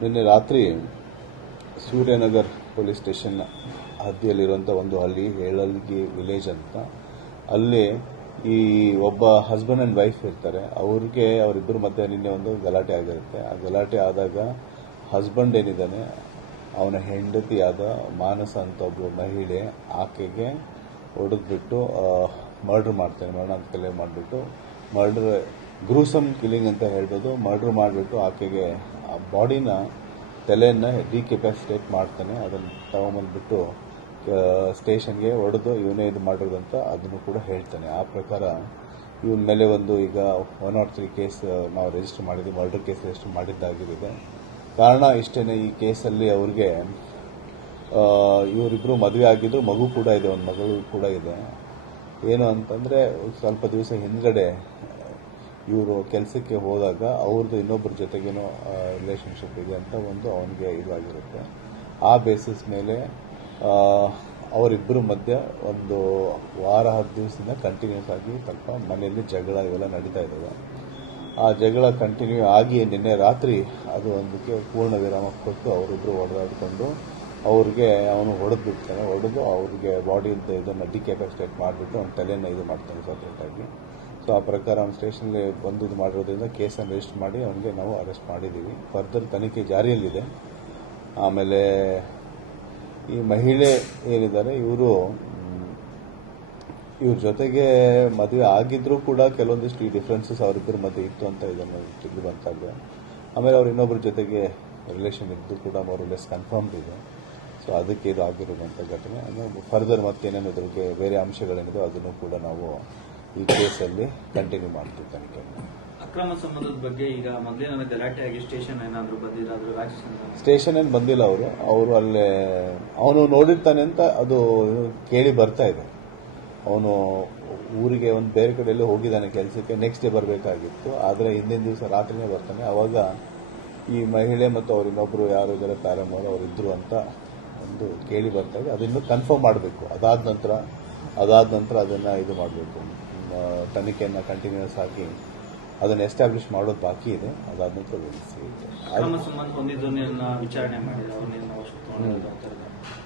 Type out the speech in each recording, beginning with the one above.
ನಿನ್ನೆ ರಾತ್ರಿ ಸೂರ್ಯನಗರ್ police station ಹದ್ದಿಯಲ್ಲಿರುವಂಥ ಒಂದು ಹಳ್ಳಿ, ಹೇಳಲ್ಗಿ ವಿಲೇಜ್ ಅಂತ. ಅಲ್ಲಿ ಈ ಒಬ್ಬ ಹಸ್ಬೆಂಡ್ ಆ್ಯಂಡ್ ವೈಫ್ ಇರ್ತಾರೆ. ಅವ್ರಿಗೆ ಅವರಿಬ್ಬರ ಮಧ್ಯೆ ನಿನ್ನೆ ಒಂದು ಗಲಾಟೆ ಆಗಿರುತ್ತೆ. ಆ ಗಲಾಟೆ ಆದಾಗ ಹಸ್ಬೆಂಡ್ ಏನಿದ್ದಾನೆ, ಅವನ ಹೆಂಡತಿಯಾದ ಮಾನಸ ಅಂತ ಒಬ್ಬ ಮಹಿಳೆ ಆಕೆಗೆ ಹೊಡೆದ್ಬಿಟ್ಟು ಮರ್ಡರ್ ಮಾಡ್ತಾನೆ ಮರಣ ಕಲೆ ಮಾಡಿಬಿಟ್ಟು. ಮರ್ಡರ್ ಗ್ರೂಸಮ್ ಕಿಲಿಂಗ್ ಅಂತ ಹೇಳ್ಬೋದು. ಮರ್ಡರ್ ಮಾಡಿಬಿಟ್ಟು ಆಕೆಗೆ ಬಾಡಿನ ತಲೆಯನ್ನು ಡಿಕೆಪಾಸಿಟೇಟ್ ಮಾಡ್ತಾನೆ, ಅದನ್ನು ತಗೊಂಬಂದ್ಬಿಟ್ಟು ಸ್ಟೇಷನ್ಗೆ ಹೊಡೆದು ಇವನೇ ಇದು ಮಾಡಿರೋದಂತ ಅದನ್ನು ಕೂಡ ಹೇಳ್ತಾನೆ. ಆ ಪ್ರಕಾರ ಇವನ ಮೇಲೆ ಒಂದು ಈಗ ಒನ್ ನಾಟ್ ತ್ರೀ ಕೇಸ್ ನಾವು ರಿಜಿಸ್ಟರ್ ಮಾಡಿದ್ವಿ ಮರ್ಡರ್ ಕೇಸ್ ರಿಜಿಸ್ಟರ್ ಮಾಡಿದ್ದಾಗಿದೆ ಕಾರಣ ಇಷ್ಟೇನೆ, ಈ ಕೇಸಲ್ಲಿ ಅವ್ರಿಗೆ ಇವರಿಬ್ಬರು ಮದುವೆ ಆಗಿದ್ದು ಮಗು ಕೂಡ ಇದೆ, ಒಂದು ಮಗಳು ಕೂಡ ಇದೆ. ಏನು ಅಂತಂದರೆ, ಸ್ವಲ್ಪ ದಿವಸ ಹಿಂದ್ಗಡೆ ಇವರು ಕೆಲಸಕ್ಕೆ ಹೋದಾಗ ಅವ್ರದ್ದು ಇನ್ನೊಬ್ಬರ ಜೊತೆಗೇನೋ ರಿಲೇಶನ್ಶಿಪ್ ಇದೆ ಅಂತ ಒಂದು ಅವನಿಗೆ ಇದಾಗಿರುತ್ತೆ. ಆ ಬೇಸಿಸ್ ಮೇಲೆ ಅವರಿಬ್ಬರ ಮಧ್ಯೆ ಒಂದು ವಾರ, ಹತ್ತು ದಿವಸದಿಂದ ಕಂಟಿನ್ಯೂಸ್ ಆಗಿ ಸ್ವಲ್ಪ ಮನೆಯಲ್ಲಿ ಜಗಳ ಇವೆಲ್ಲ ನಡೀತಾ ಇದ್ದಾವೆ. ಆ ಜಗಳ ಕಂಟಿನ್ಯೂ ಆಗಿ ನಿನ್ನೆ ರಾತ್ರಿ ಅದು ಒಂದಕ್ಕೆ ಪೂರ್ಣ ವಿರಾಮ ಕೊಟ್ಟು ಅವರಿಬ್ಬರು ಹೊಡೆದಾಡಿಕೊಂಡು ಅವ್ರಿಗೆ ಅವನು ಹೊಡೆದು ಬಿಡ್ತಾನೆ. ಹೊಡೆದು ಅವ್ರಿಗೆ ಬಾಡಿ ಇದನ್ನು ಡಿಕೆಪಾಸಿಟೇಟ್ ಮಾಡಿಬಿಟ್ಟು ಅವ್ನ ತಲೆಯನ್ನು ಇದು ಮಾಡ್ತಾನೆ ಸಪ್ರೇಟಾಗಿ ಸೊ ಆ ಪ್ರಕಾರ ಅವ್ನು ಸ್ಟೇಷನ್ಗೆ ಬಂದು ಇದು ಮಾಡಿರೋದ್ರಿಂದ ಕೇಸನ್ನು ರಿಜಿಸ್ಟರ್ ಮಾಡಿ ಅವನಿಗೆ ನಾವು ಅರೆಸ್ಟ್ ಮಾಡಿದ್ದೀವಿ. ಫರ್ದರ್ ತನಿಖೆ ಜಾರಿಯಲ್ಲಿದೆ. ಆಮೇಲೆ ಈ ಮಹಿಳೆ ಏನಿದ್ದಾರೆ, ಇವರು ಇವ್ರ ಜೊತೆಗೆ ಮದುವೆ ಆಗಿದ್ರೂ ಕೂಡ ಕೆಲವೊಂದಿಷ್ಟು ಈ ಡಿಫ್ರೆನ್ಸಸ್ ಅವರಿಬ್ಬರ ಮಧ್ಯೆ ಇತ್ತು ಅಂತ ಇದನ್ನು ತಿಳಿದು ಬಂತಾಗ ಆಮೇಲೆ ಅವ್ರು ಇನ್ನೊಬ್ಬರ ಜೊತೆಗೆ ರಿಲೇಷನ್ ಇದ್ದು ಕೂಡ ಅವರು ಲೆಸ್ ಕನ್ಫರ್ಮ್ಡ್ ಇದೆ. ಸೊ ಅದಕ್ಕೆ ಇದು ಆಗಿರುವಂಥ ಘಟನೆ. ಅಂದರೆ ಫರ್ದರ್ ಮತ್ತೇನೇನು ಇದ್ರಿಗೆ ಬೇರೆ ಅಂಶಗಳೇನಿದೆ ಅದನ್ನು ಕೂಡ ನಾವು ಈ ಕೇಸಲ್ಲಿ ಕಂಟಿನ್ಯೂ ಮಾಡ್ತೀವಿ ತನಿಖೆ. ಅಕ್ರಮ ಸಂಬಂಧದ ಬಗ್ಗೆ ಈಗ ಮೊದಲೇ ನನಗೆ ಗಲಾಟೆ ಆಗಿ ಸ್ಟೇಷನ್ ಏನಾದರೂ ಬಂದಿಲ್ಲ ಸಂಘ ಸ್ಟೇಷನ್ ಏನು ಬಂದಿಲ್ಲ ಅವರು. ಅವರು ಅಲ್ಲೇ ಅವನು ನೋಡಿರ್ತಾನೆ ಅಂತ ಅದು ಕೇಳಿ ಬರ್ತಾ ಇದೆ. ಅವನು ಊರಿಗೆ ಒಂದು ಬೇರೆ ಕಡೆಯಲ್ಲಿ ಹೋಗಿದ್ದಾನೆ ಕೆಲಸಕ್ಕೆ ನೆಕ್ಸ್ಟ್ ಡೇ ಬರಬೇಕಾಗಿತ್ತು. ಆದರೆ ಹಿಂದಿನ ದಿವಸ ರಾತ್ರಿನೇ ಬರ್ತಾನೆ. ಆವಾಗ ಈ ಮಹಿಳೆ ಮತ್ತು ಅವ್ರ ಇನ್ನೊಬ್ಬರು ಯಾರು ಇದ್ದಾರೆ ಪ್ಯಾರಮೋರ್ ಅವರಿದ್ದರು ಅಂತ ಒಂದು ಕೇಳಿ ಬರ್ತಾ ಇದೆ. ಅದನ್ನು ಕನ್ಫರ್ಮ್ ಮಾಡಬೇಕು. ಅದಾದ ನಂತರ ಅದಾದ ನಂತರ ಅದನ್ನು ಇದು ಮಾಡಬೇಕು. ತನಿಖೆಯನ್ನು ಕಂಟಿನ್ಯೂಸ್ ಆಗಿ ಅದನ್ನು ಎಸ್ಟಾಬ್ಲಿಷ್ ಮಾಡೋದು ಬಾಕಿ ಇದೆ. ಅದಾದ ನಂತರ ಅವ್ರನ್ನ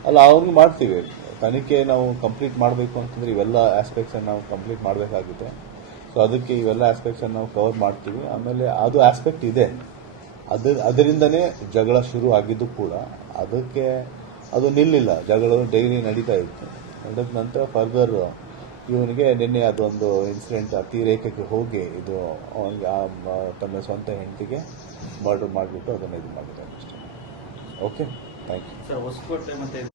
ಅಲ್ಲ ಅವ್ರಿಗೆ ಮಾಡ್ತೀವಿ. ತನಿಖೆ ನಾವು ಕಂಪ್ಲೀಟ್ ಮಾಡಬೇಕು ಅಂತಂದ್ರೆ ಇವೆಲ್ಲ ಆಸ್ಪೆಕ್ಟ್ಸ್ ನಾವು ಕಂಪ್ಲೀಟ್ ಮಾಡಬೇಕಾಗುತ್ತೆ. ಸೊ ಅದಕ್ಕೆ ಇವೆಲ್ಲ ಆಸ್ಪೆಕ್ಟ್ಸ್ ನಾವು ಕವರ್ ಮಾಡ್ತೀವಿ. ಆಮೇಲೆ ಅದು ಆಸ್ಪೆಕ್ಟ್ ಇದೆ. ಅದ ಅದರಿಂದನೇ ಜಗಳ ಶುರು ಆಗಿದ್ದು ಕೂಡ ಅದಕ್ಕೆ ಅದು ನಿಲ್ಲಿಲ್ಲ. ಜಗಳ ಡೈಲಿ ನಡೀತಾ ಇತ್ತು. ನಡೆದ ನಂತರ ಫರ್ದರ್ ಇವನಿಗೆ ನಿನ್ನೆ ಅದೊಂದು ಇನ್ಸಿಡೆಂಟ್ ಅತಿರೇಕಕ್ಕೆ ಹೋಗಿ ಇದು, ಅವನಿಗೆ ತನ್ನ ಸ್ವಂತ ಹೆಂಡತಿಗೆ ಮರ್ಡರ್ ಮಾಡಿಬಿಟ್ಟು ಅದನ್ನು ಇದು ಮಾಡಿದ್ದಾರೆ ಅಷ್ಟೇ. Okay thank you sir